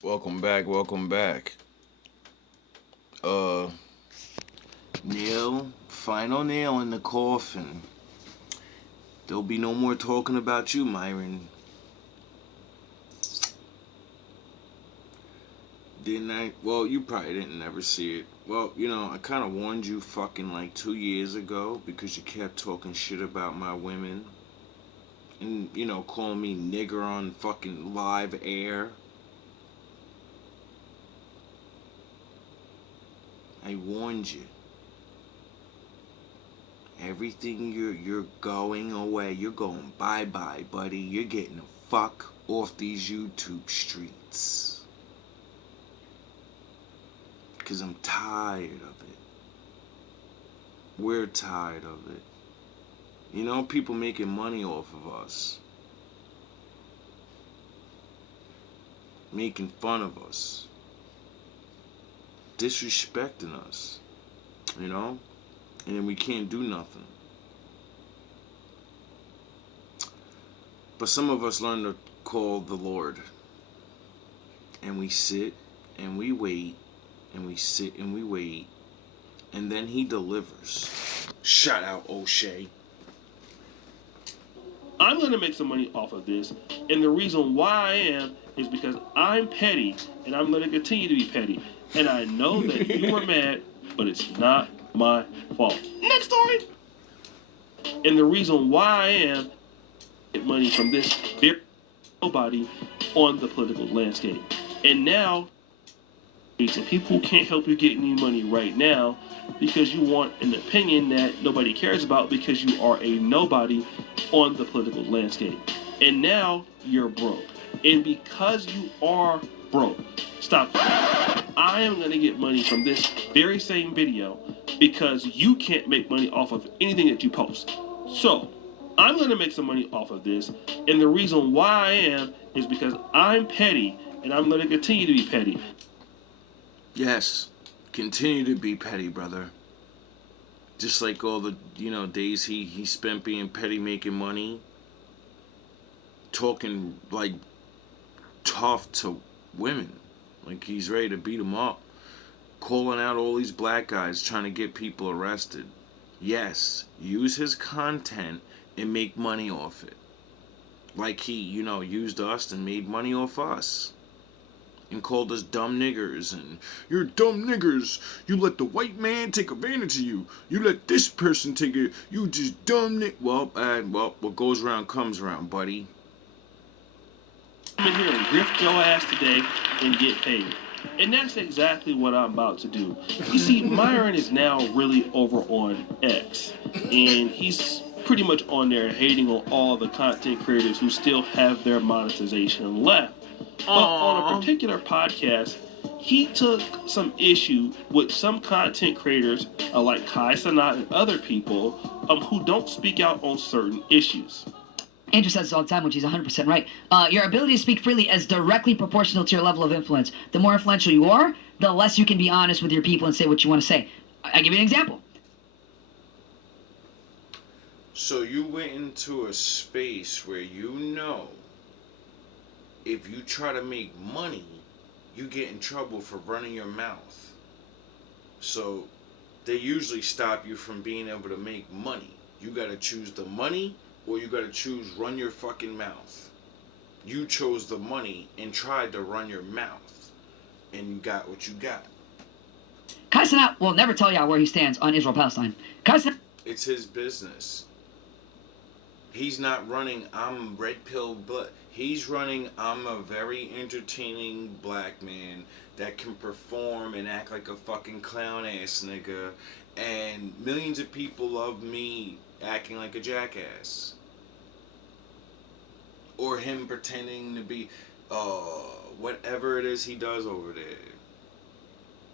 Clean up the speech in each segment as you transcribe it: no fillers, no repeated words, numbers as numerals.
Welcome back, welcome back. Uh, final nail in the coffin. There'll be no more talking about you, Myron. Didn't I? Well, you probably didn't ever see it. Well, I kind of warned you fucking like 2 years ago because you kept talking shit about my women. And, calling me nigger on fucking live air. I warned you. Everything you're going away. You're going bye-bye, buddy. You're getting the fuck off these YouTube streets. Because I'm tired of it. We're tired of it. People making money off of us. Making fun of us. Disrespecting us. And then we can't do nothing. But some of us learn to call the Lord. And we sit and we wait. And we sit and we wait. And then he delivers. Shout out O'Shea. I'm going to make some money off of this. And the reason why I am is because I'm petty. And I'm going to continue to be petty. And I know that you are mad, but it's not my fault. Next story. And the reason why I am get money from this very nobody on the political landscape. And now, and people can't help you get any money right now because you want an opinion that nobody cares about because you are a nobody on the political landscape. And now you're broke. And because you are broke, stop. I am going to get money from this very same video because you can't make money off of anything that you post. So, I'm going to make some money off of this. And the reason why I am is because I'm petty and I'm going to continue to be petty. Yes, continue to be petty, brother. Just like all the, days he spent being petty, making money. Talking, like, tough to women. Like he's ready to beat them up. Calling out all these black guys trying to get people arrested. Yes, use his content and make money off it. Like he, used us and made money off us. And called us dumb niggers and you're dumb niggers. You let the white man take advantage of you. You let this person take it. You just dumb Well, what goes around comes around, buddy. Come in here and grift your ass today and get paid. And that's exactly what I'm about to do. You see, Myron is now really over on X. And he's pretty much on there hating on all the content creators who still have their monetization left. But on a particular podcast, he took some issue with some content creators like Kai Sanat and other people who don't speak out on certain issues. Andrew says this all the time, which he's 100% right. Your ability to speak freely is directly proportional to your level of influence. The more influential you are, the less you can be honest with your people and say what you want to say. I'll give you an example. So you went into a space where if you try to make money, you get in trouble for running your mouth. So they usually stop you from being able to make money. You gotta choose the money or you gotta choose run your fucking mouth. You chose the money and tried to run your mouth. And you got what you got. Kai Sanat will never tell y'all where he stands on Israel-Palestine. It's his business. He's not running, I'm red pill, but he's running, I'm a very entertaining black man that can perform and act like a fucking clown ass nigga. And millions of people love me acting like a jackass. Or him pretending to be, whatever it is he does over there.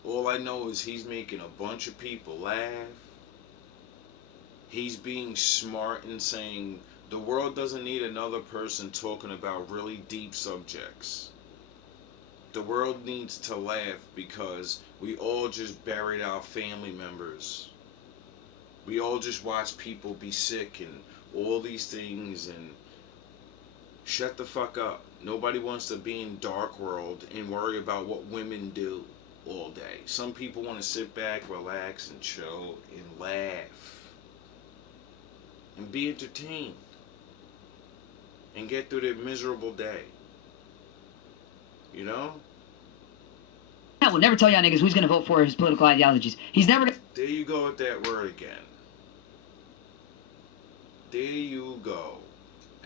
All I know is he's making a bunch of people laugh. He's being smart and saying the world doesn't need another person talking about really deep subjects. The world needs to laugh because we all just buried our family members. We all just watch people be sick and all these things and shut the fuck up. Nobody wants to be in dark world and worry about what women do all day. Some people want to sit back, relax, and chill and laugh and be entertained and get through their miserable day. You know? I will never tell y'all niggas who's gonna vote for his political ideologies. He's never gonna. There you go with that word again. There you go.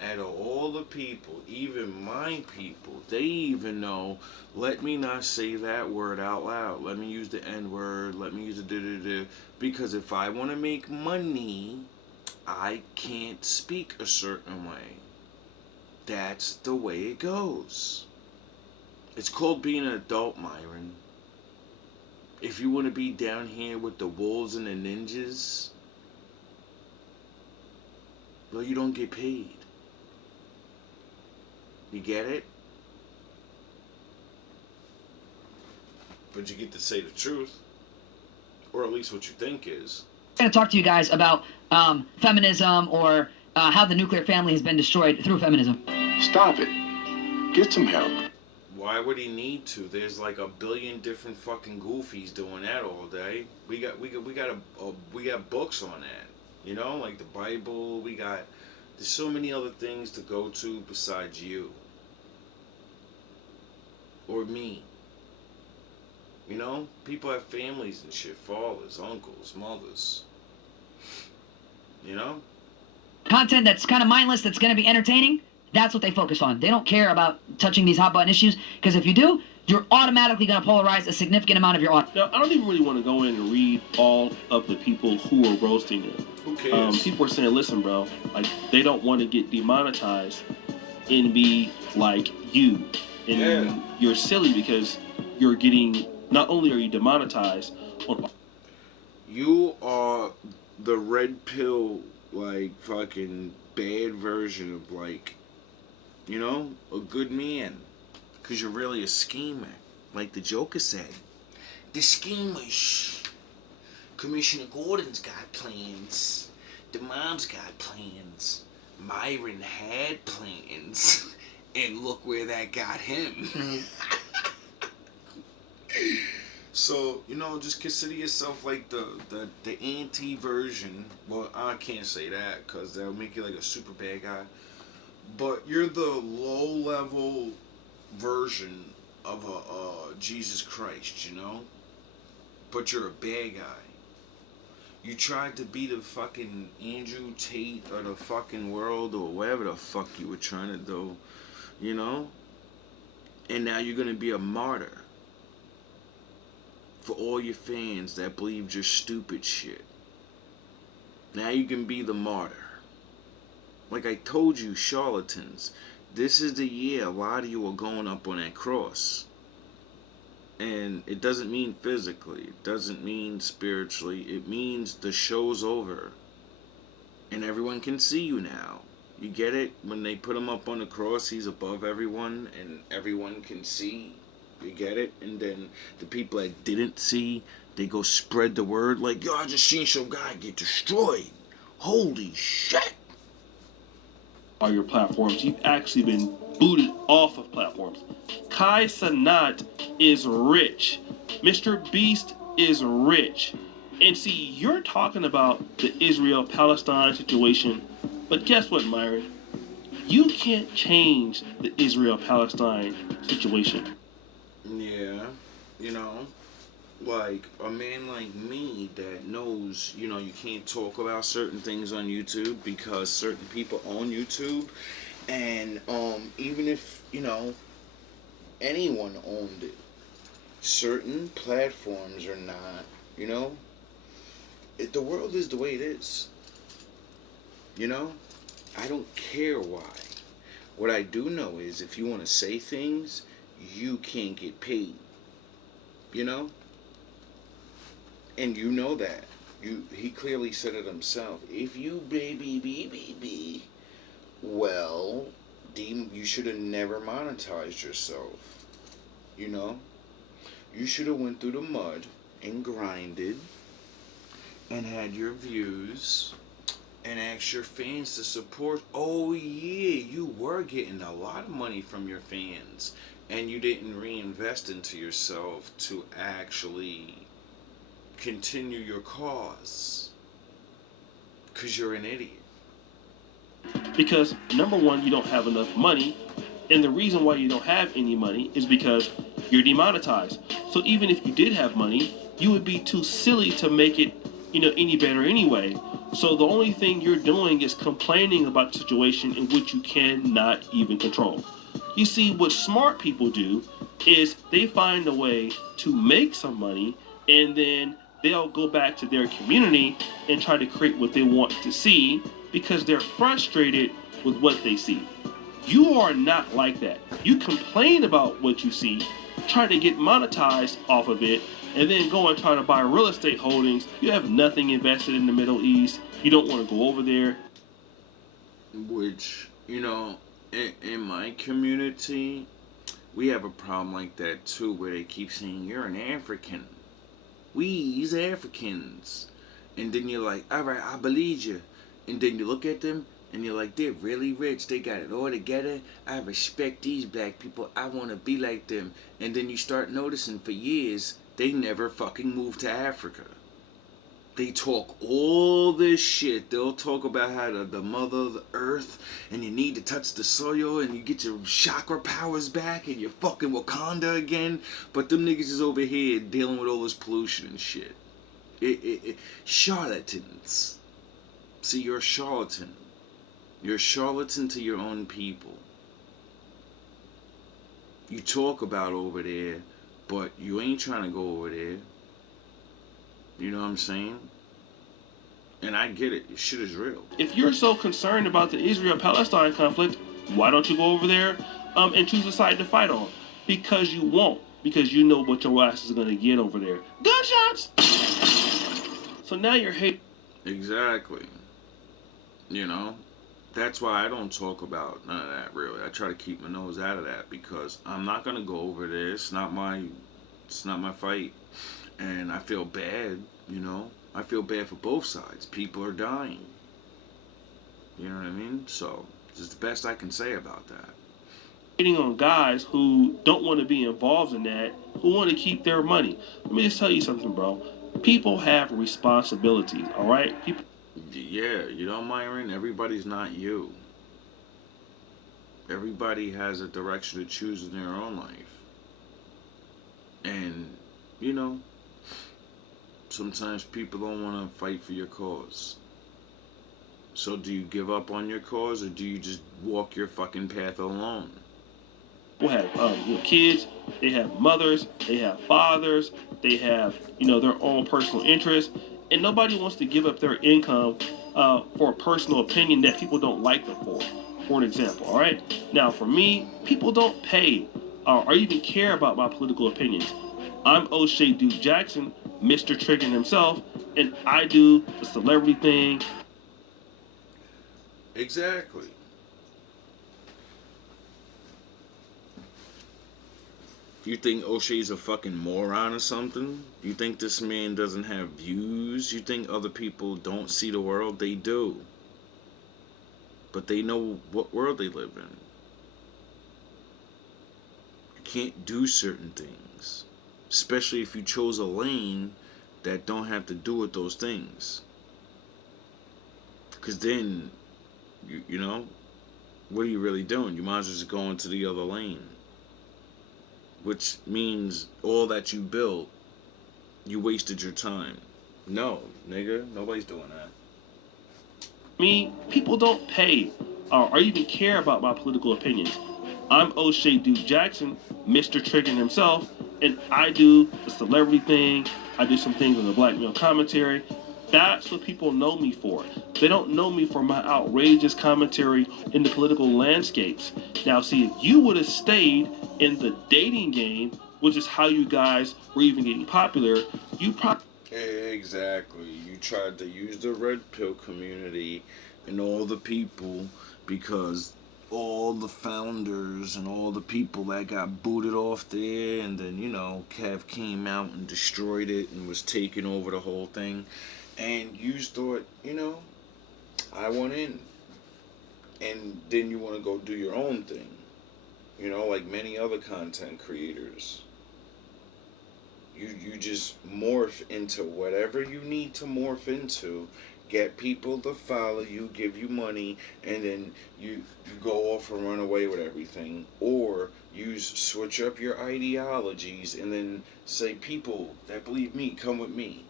Out of all the people, even my people, they even know, let me not say that word out loud. Let me use the N word. Let me use the da-da-da. Because if I want to make money, I can't speak a certain way. That's the way it goes. It's called being an adult, Myron. If you want to be down here with the wolves and the ninjas, well, you don't get paid. You get it? But you get to say the truth. Or at least what you think is. I'm gonna talk to you guys about feminism or how the nuclear family has been destroyed through feminism. Stop it. Get some help. Why would he need to? There's like a billion different fucking goofies doing that all day. We got books on that. You know, like the Bible. There's so many other things to go to besides you or me. You know, people have families and shit, fathers, uncles, mothers. You know? Content that's kind of mindless, that's going to be entertaining, that's what they focus on. They don't care about touching these hot button issues, because if you do, you're automatically going to polarize a significant amount of your audience. Now, I don't even really want to go in and read all of the people who are roasting it. Who cares? People are saying, listen, bro, like, they don't want to get demonetized and be like you. And Yeah. you're silly because you're getting, not only are you demonetized, You are the red pill, like, fucking bad version of, like, you know, a good man. Because you're really a schemer. Like the Joker said. The schemers. Commissioner Gordon's got plans. The mom's got plans. Myron had plans. And look where that got him. So, you know, just consider yourself like the anti-version. Well, I can't say that because that'll make you like a super bad guy. But you're the low-level version of a Jesus Christ, you know? But you're a bad guy. You tried to be the fucking Andrew Tate of the fucking world or whatever the fuck you were trying to do, you know? And now you're gonna be a martyr for all your fans that believed your stupid shit. Now you can be the martyr. Like I told you, charlatans, this is the year a lot of you are going up on that cross. And it doesn't mean physically, it doesn't mean spiritually, it means the show's over. And everyone can see you now. You get it? When they put him up on the cross, he's above everyone and everyone can see. You get it? And then the people that didn't see, they go spread the word like, yo, I just seen some guy get destroyed. Holy shit. are your platforms. You've actually been booted off of platforms. Kai Sanat is rich. Mr. Beast is rich. And see, you're talking about the Israel-Palestine situation, but guess what, Myron? You can't change the Israel-Palestine situation. Yeah, you know, like a man like me that knows, you know, you can't talk about certain things on YouTube because certain people own YouTube, and even if, you know, anyone owned it, certain platforms are not, you know, the world is the way it is, you know. I don't care why. What I do know is if you want to say things, you can't get paid, you know. And you know that. He clearly said it himself. If you baby, well, you should have never monetized yourself. You know? You should have went through the mud and grinded and had your views and ask your fans to support. Oh yeah, you were getting a lot of money from your fans, and you didn't reinvest into yourself to actually continue your cause, because you're an idiot. Because number one, you don't have enough money, and the reason why you don't have any money is because you're demonetized. So even if you did have money, you would be too silly to make it, any better anyway. So the only thing you're doing is complaining about the situation in which you cannot even control. You see, what smart people do is they find a way to make some money, and then they'll go back to their community and try to create what they want to see because they're frustrated with what they see. You are not like that. You complain about what you see, try to get monetized off of it, and then go and try to buy real estate holdings. You have nothing invested in the Middle East. You don't want to go over there. Which, in my community, we have a problem like that too, where they keep saying, you're an African. We's Africans. And then you're like, alright, I believe you. And then you look at them, and you're like, they're really rich. They got it all together. I respect these black people. I want to be like them. And then you start noticing for years, they never fucking moved to Africa. They talk all this shit. They'll talk about how the mother, the earth, and you need to touch the soil, and you get your chakra powers back, and you're fucking Wakanda again. But them niggas is over here dealing with all this pollution and shit. Charlatans. See, you're a charlatan. You're a charlatan to your own people. You talk about over there, but you ain't trying to go over there. You know what I'm saying? And I get it. This shit is real. If you're so concerned about the Israel-Palestine conflict, why don't you go over there and choose a side to fight on? Because you won't. Because you know what your ass is going to get over there. Gunshots! So now you're hating. Exactly. That's why I don't talk about none of that, really. I try to keep my nose out of that because I'm not going to go over there. It's not my fight. And I feel bad, I feel bad for both sides. People are dying. You know what I mean? So, this is the best I can say about that. On guys who don't want to be involved in that, who want to keep their money. Let me just tell you something, bro. People have responsibilities, all right? Yeah, Myron? Everybody's not you. Everybody has a direction to choose in their own life. And, sometimes people don't want to fight for your cause. So do you give up on your cause, or do you just walk your fucking path alone? People have kids, they have mothers, they have fathers, they have their own personal interests, and nobody wants to give up their income for a personal opinion that people don't like them for. For an example, all right. Now, for me, people don't pay or even care about my political opinions. I'm O'Shea Duke Jackson, Mr. Triggin himself, and I do the celebrity thing. Exactly. You think O'Shea's a fucking moron or something? You think this man doesn't have views? You think other people don't see the world? They do. But they know what world they live in. You can't do certain things. Especially if you chose a lane that don't have to do with those things. Because then, what are you really doing? You might as well just go into the other lane. Which means all that you built, you wasted your time. No, nigga, nobody's doing that. Me, people don't pay or even care about my political opinions. I'm O'Shea Duke Jackson, Mr. Triggin himself, and I do the celebrity thing. I do some things on the Black Male Commentary. That's what people know me for. They don't know me for my outrageous commentary in the political landscapes. Now, see, if you would have stayed in the dating game, which is how you guys were even getting popular, you probably... Exactly. You tried to use the red pill community and all the people because all the founders and all the people that got booted off there, and then, Kev came out and destroyed it and was taking over the whole thing. And you thought, I want in. And then you want to go do your own thing. You know, like many other content creators. You just morph into whatever you need to morph into, get people to follow you, give you money, and then you go off and run away with everything. Or you switch up your ideologies and then say, people that believe me, come with me.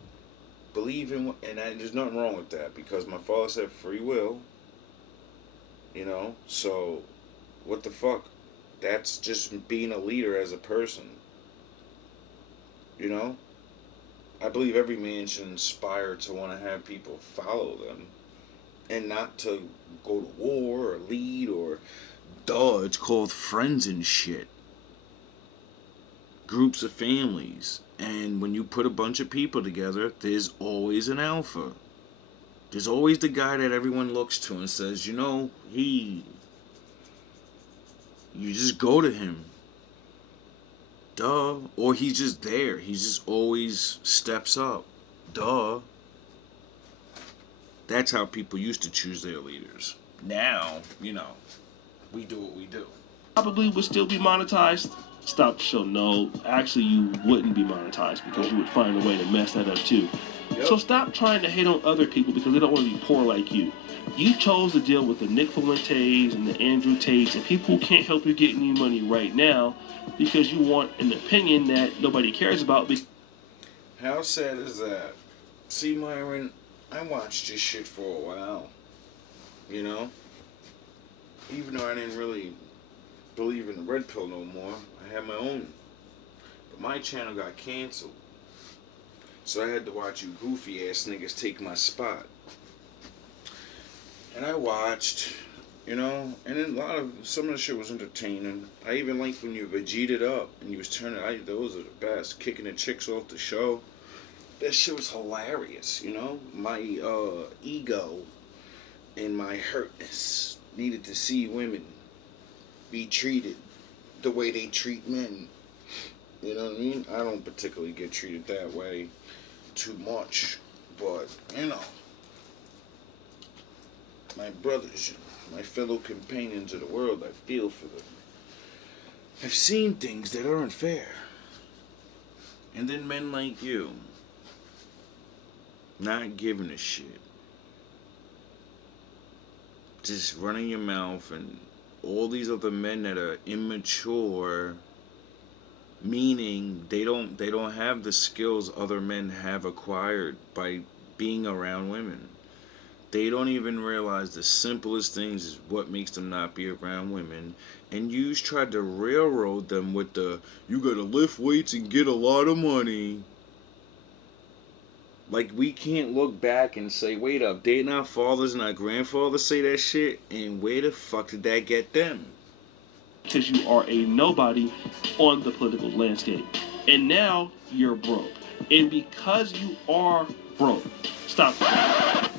Believe in, and there's nothing wrong with that, because my father said free will, you know, so what the fuck? That's just being a leader as a person. You know? I believe every man should inspire to want to have people follow them. And not to go to war or lead or... Duh, it's called friends and shit. Groups of families. And when you put a bunch of people together, there's always an alpha. There's always the guy that everyone looks to and says, you know, you just go to him. Duh. Or he's just there. He just always steps up. Duh. That's how people used to choose their leaders. Now, you know, we do what we do. Probably would still be monetized. Stop the show. No, actually, you wouldn't be monetized because you would find a way to mess that up too. Yep. So stop trying to hate on other people because they don't want to be poor like you. You chose to deal with the Nick Fuentes and the Andrew Tates and people who can't help you get any money right now because you want an opinion that nobody cares about. How sad is that? See, Myron, I watched this shit for a while. You know? Even though I didn't really believe in the red pill no more, I had my own. But my channel got canceled. So I had to watch you goofy ass niggas take my spot. And I watched, you know, and then some of the shit was entertaining. I even liked when you Vegeta'd up and you was turning, those are the best, kicking the chicks off the show. That shit was hilarious, you know. My ego and my hurtness needed to see women be treated the way they treat men. You know what I mean? I don't particularly get treated that way too much, but, you know, my brothers, my fellow companions of the world, I feel for them. I've seen things that aren't fair. And then men like you, not giving a shit. Just running your mouth, and all these other men that are immature, meaning they don't have the skills other men have acquired by being around women. They don't even realize the simplest things is what makes them not be around women. And you tried to railroad them with the, you gotta lift weights and get a lot of money. Like, we can't look back and say, wait up, didn't our fathers and our grandfathers say that shit? And where the fuck did that get them? Because you are a nobody on the political landscape. And now you're broke. And because you are broke, stop.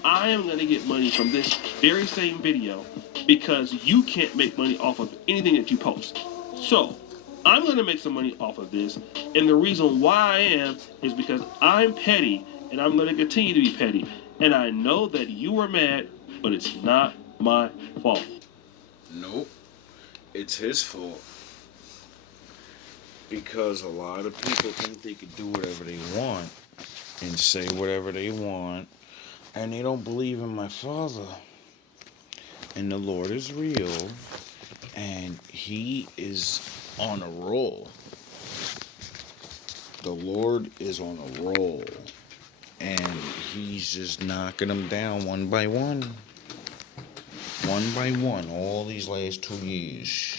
I am going to get money from this very same video because you can't make money off of anything that you post. So, I'm going to make some money off of this. And the reason why I am is because I'm petty and I'm going to continue to be petty. And I know that you were mad, but it's not my fault. Nope. It's his fault. Because a lot of people think they can do whatever they want and say whatever they want, and they don't believe in my Father. And the Lord is real, and He is on a roll. The Lord is on a roll, and He's just knocking them down one by one. One by one, all these last 2 years.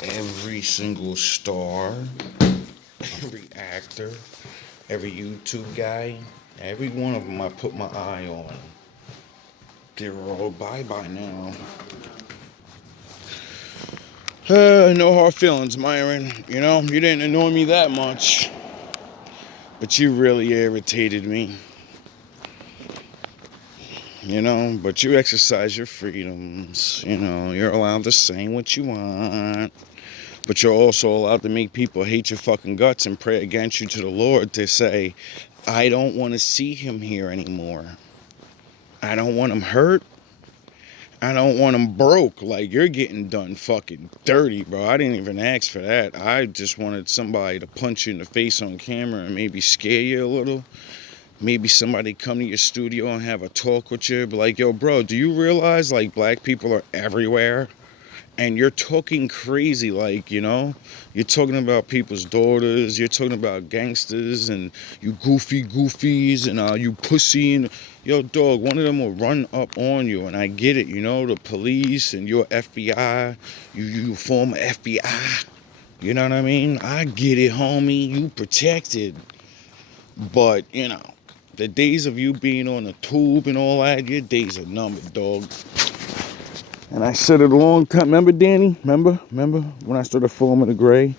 Every single star, every actor, every YouTube guy, every one of them I put my eye on. They're all bye-bye now. No hard feelings, Myron. You know, you didn't annoy me that much. But you really irritated me. You know, but you exercise your freedoms. You know, you're allowed to say what you want. But you're also allowed to make people hate your fucking guts and pray against you to the Lord to say, I don't want to see him here anymore. I don't want them hurt. I don't want them broke. Like, you're getting done fucking dirty, bro. I didn't even ask for that. I just wanted somebody to punch you in the face on camera and maybe scare you a little. Maybe somebody come to your studio and have a talk with you. Be like, yo, bro, do you realize, like, black people are everywhere? And you're talking crazy, like, you know? You're talking about people's daughters. You're talking about gangsters and you goofies and you pussy. And, yo, dog, one of them will run up on you. And I get it, you know? The police and your FBI. You former FBI. You know what I mean? I get it, homie. You protected. But, you know, the days of you being on the tube and all that, your days are numbered, dog. And I said it a long time. Remember, Danny? Remember when I started forming the gray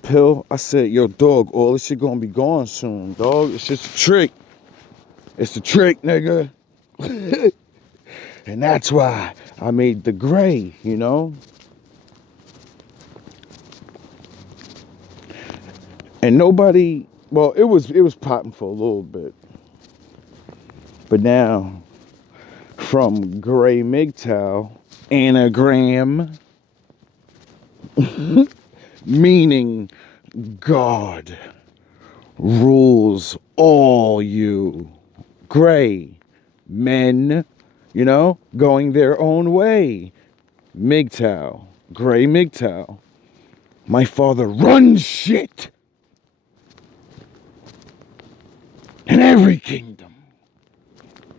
pill? I said, yo, dog, all this shit gonna be gone soon, dog. It's just a trick. It's a trick, nigga. And that's why I made the gray, you know? And nobody, well, it was popping for a little bit. But now, from gray MGTOW, anagram, meaning God rules all you. Gray men, you know, going their own way. MGTOW, gray MGTOW. My father runs shit in every kingdom,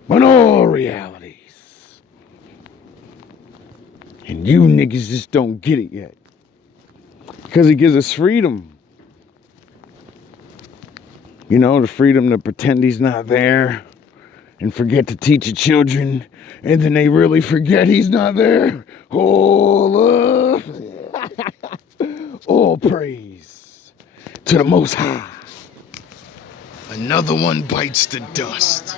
in all realities. And you niggas just don't get it yet. Because it gives us freedom. You know, the freedom to pretend he's not there and forget to teach your children. And then they really forget he's not there. All love. All praise to the Most High. Another one bites the dust.